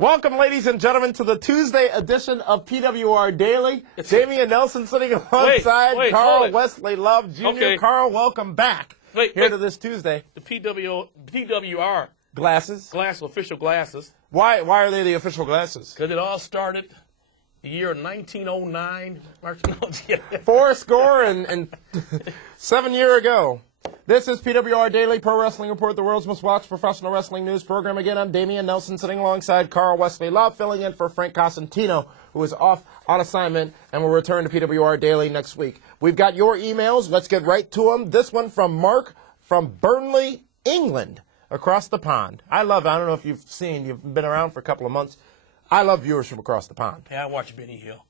Welcome, ladies and gentlemen, to the Tuesday edition of PWR Daily. Damian Nelson sitting alongside Carl Wesley Love Jr. Okay. Carl, welcome back to this Tuesday. The PWR Glasses. official glasses. Why are they the official glasses? Because it all started the year 1909. Four score and 7 years ago. This is PWR Daily Pro Wrestling Report, the world's most watched professional wrestling news program. Again, I'm Damian Nelson, sitting alongside Carl Wesley Love, filling in for Frank Cosentino, who is off on assignment and will return to PWR Daily next week. We've got your emails. Let's get right to them. This one from Mark from Burnley, England, across the pond. I don't know if you've been around for a couple of months. I love viewers from across the pond. Yeah, I watch Benny Hill.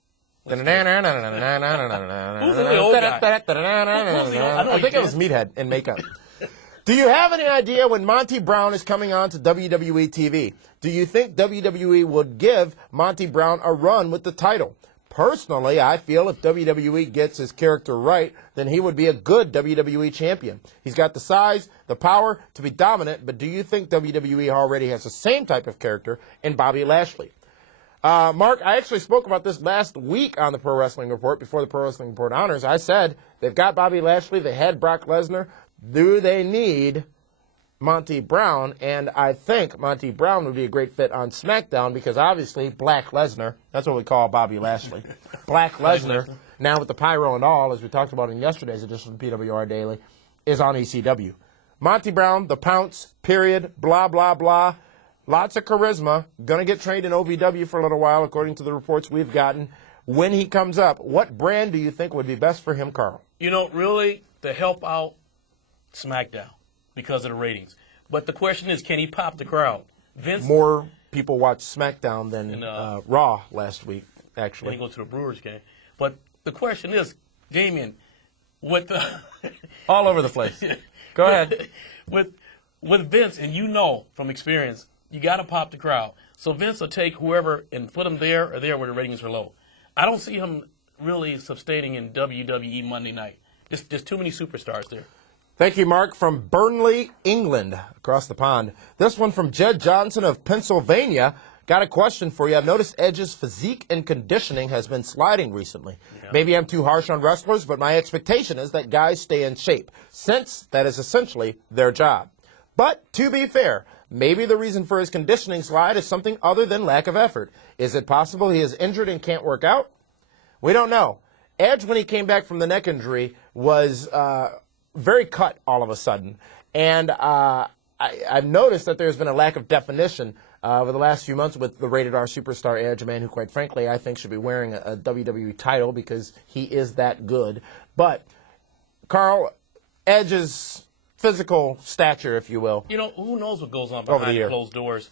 Who's the old guy? I think it was Meathead in makeup. Do you have any idea when Monty Brown is coming on to WWE TV? Do you think WWE would give Monty Brown a run with the title? Personally, I feel if WWE gets his character right, then he would be a good WWE champion. He's got the size, the power to be dominant, but do you think WWE already has the same type of character in Bobby Lashley? Mark, I actually spoke about this last week on the Pro Wrestling Report, before the Pro Wrestling Report Honors. I said they've got Bobby Lashley, they had Brock Lesnar. Do they need Monty Brown? And I think Monty Brown would be a great fit on SmackDown because obviously Black Lesnar, that's what we call Bobby Lashley. Black Lesnar, now with the pyro and all, as we talked about in yesterday's edition of PWR Daily, is on ECW. Monty Brown, the Pounce, period, blah, blah, blah. Lots of charisma, going to get trained in OVW for a little while, according to the reports we've gotten. When he comes up, what brand do you think would be best for him, Carl? You know, really, to help out SmackDown because of the ratings. But the question is, can he pop the crowd? Vince, more people watched SmackDown than Raw last week, actually. When he goes to the Brewers game. But the question is, Damian, with the... all over the place. Go ahead. With Vince, and you know from experience, you got to pop the crowd. So Vince will take whoever and put them there or there where the ratings are low. I don't see him really sustaining in WWE Monday night. There's too many superstars there. Thank you, Mark, from Burnley, England, across the pond. This one from Jed Johnson of Pennsylvania. Got a question for you. I've noticed Edge's physique and conditioning has been sliding recently. Yeah. Maybe I'm too harsh on wrestlers, but my expectation is that guys stay in shape, since that is essentially their job. But to be fair, maybe the reason for his conditioning slide is something other than lack of effort. Is it possible he is injured and can't work out? We don't know. Edge, when he came back from the neck injury, was very cut all of a sudden. And I've noticed that there's been a lack of definition over the last few months with the Rated R Superstar Edge, a man who, quite frankly, I think should be wearing a WWE title because he is that good. But, Carl, Edge's physical stature, if you will. You know, who knows what goes on behind the closed doors.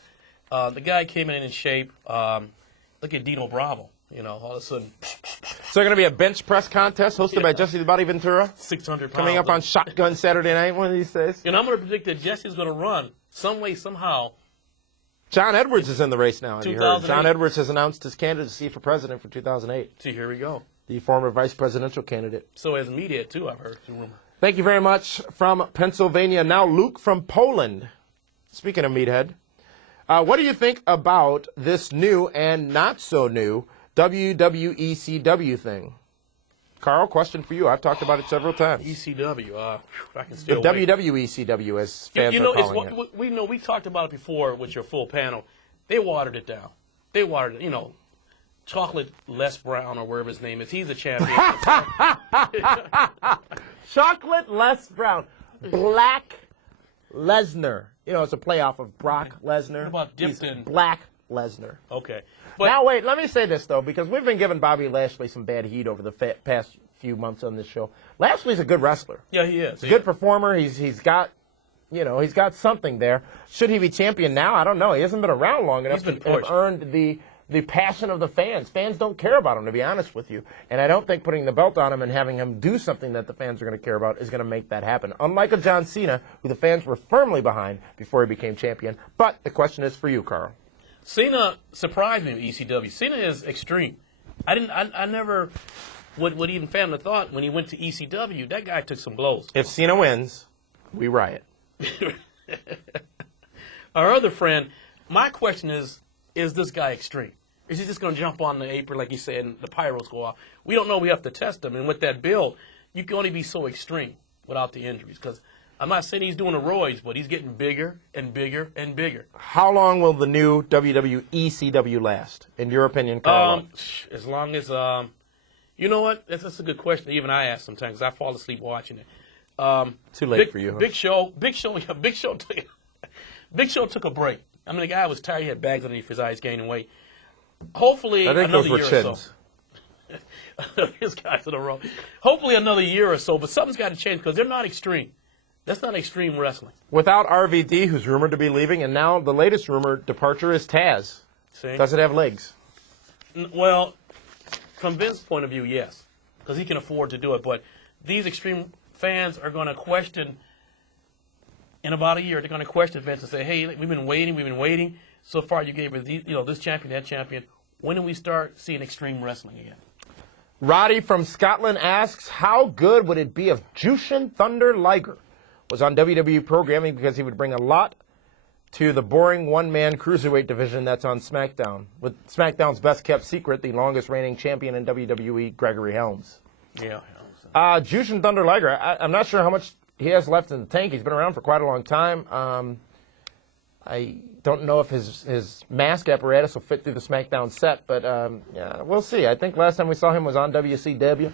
The guy came in shape. Look at Dino Bravo. You know, all of a sudden. So there's going to be a bench press contest hosted by Jesse the Body Ventura? 600 pounds. Coming up on Shotgun Saturday night one of these days. And I'm going to predict that Jesse's going to run some way, somehow. John Edwards is in the race now, have you heard? John Edwards has announced his candidacy for president for 2008. See, here we go. The former vice presidential candidate. So has media, too, I've heard. Thank you very much from Pennsylvania. Now Luke from Poland. Speaking of Meathead, what do you think about this new and not so new WWECW thing? Carl, question for you. I've talked about it several times. ECW, I can still the WWECW, as fans are calling it. We talked about it before with your full panel. They watered it down. They watered it, Chocolate Les Brown or wherever his name is. He's a champion. Chocolate Les Brown. Black Lesnar. It's a playoff of Brock Lesnar. What about Dipton? Black Lesnar. Okay. Now, wait, let me say this, though, because we've been giving Bobby Lashley some bad heat over the past few months on this show. Lashley's a good wrestler. Yeah, he is. He's a good performer. He's got something there. Should he be champion now? I don't know. He hasn't been around long enough to have earned the passion of the fans. Fans don't care about him, to be honest with you. And I don't think putting the belt on him and having him do something that the fans are going to care about is going to make that happen. Unlike a John Cena, who the fans were firmly behind before he became champion. But the question is for you, Carl. Cena surprised me with ECW. Cena is extreme. I never would even fathom the thought when he went to ECW, that guy took some blows. If Cena wins, we riot. Our other friend, my question is is this guy extreme? Is he just going to jump on the apron like you said and the pyros go off? We don't know. We have to test him. And with that build, you can only be so extreme without the injuries. Because I'm not saying he's doing the roids, but he's getting bigger and bigger and bigger. How long will the new WWE ECW last, in your opinion, Carl? As long as you know what? That's a good question. Even I ask sometimes. 'Cause I fall asleep watching it. Too late for you. Huh? Big Show took a break. I mean, the guy was tired. He had bags underneath his eyes, gaining weight. Hopefully, I think another those were year chins. or so. His guys in a row. Hopefully, another year or so. But something's got to change because they're not extreme. That's not extreme wrestling. Without RVD, who's rumored to be leaving, and now the latest rumored departure is Taz. See? Does it have legs? Well, from Vince's point of view, yes, because he can afford to do it. But these extreme fans are going to question, in about a year, they're going to question Vince and say, hey, we've been waiting. So far you gave us this champion, that champion. When do we start seeing extreme wrestling again? Roddy from Scotland asks, how good would it be if Jushin Thunder Liger was on WWE programming because he would bring a lot to the boring one-man cruiserweight division that's on SmackDown, with SmackDown's best-kept secret, the longest-reigning champion in WWE, Gregory Helms. Yeah. Jushin Thunder Liger, I'm not sure how much he has left in the tank. He's been around for quite a long time. I don't know if his mask apparatus will fit through the SmackDown set, but yeah, we'll see. I think last time we saw him was on WCW,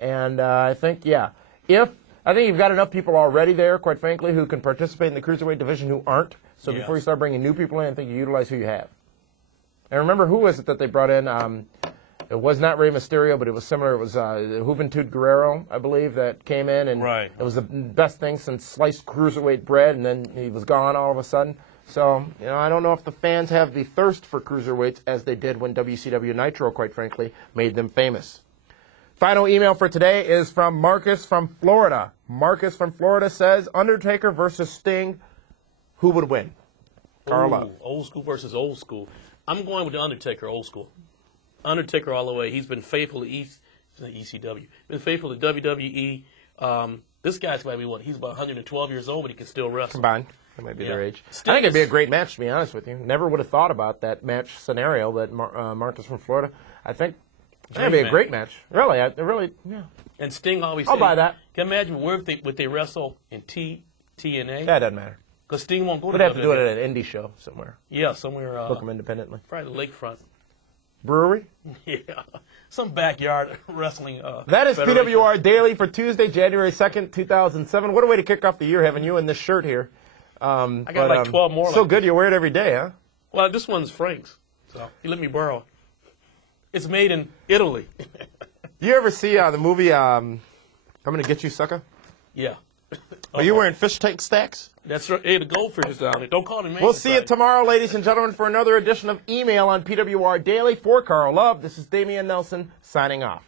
and I think you've got enough people already there, quite frankly, who can participate in the cruiserweight division who aren't. So before you start bringing new people in, I think you utilize who you have. And remember, who was it that they brought in? It was not Rey Mysterio, but it was similar. It was Juventud Guerrero, I believe, that came in, and it was the best thing since sliced cruiserweight bread, and then he was gone all of a sudden. So, I don't know if the fans have the thirst for cruiserweights as they did when WCW Nitro, quite frankly, made them famous. Final email for today is from Marcus from Florida. Marcus from Florida says, Undertaker versus Sting, who would win? Carl. Old school versus old school. I'm going with the Undertaker, old school. Undertaker all the way. He's been faithful to ECW. Been faithful to WWE. This guy's got to be what? He's about 112 years old, but he can still wrestle. Combined. That might be their age. I think it'd be a great match, to be honest with you. Never would have thought about that match scenario that Marcus from Florida. I think it'd be a great match. Really, yeah. And Sting always I'll buy that. Can you imagine where would they wrestle in TNA? That doesn't matter. Because Sting won't go to We'd have to do it at an indie show somewhere. Yeah, somewhere. Book them independently. Probably the lakefront. Brewery? Yeah. Some backyard wrestling. That is federation. PWR Daily for Tuesday, January 2nd, 2007. What a way to kick off the year, having you in this shirt here. I got like 12 more. So good you wear it every day, huh? Well, this one's Frank's. So he let me borrow it. It's made in Italy. You ever see the movie I'm Gonna Get You, Sucker? Yeah. Are you wearing fish tank stacks? That's right. Hey, the goldfish is down there. Don't call him man. We'll see you tomorrow, ladies and gentlemen, for another edition of Email on PWR Daily. For Carl Love, this is Damian Nelson signing off.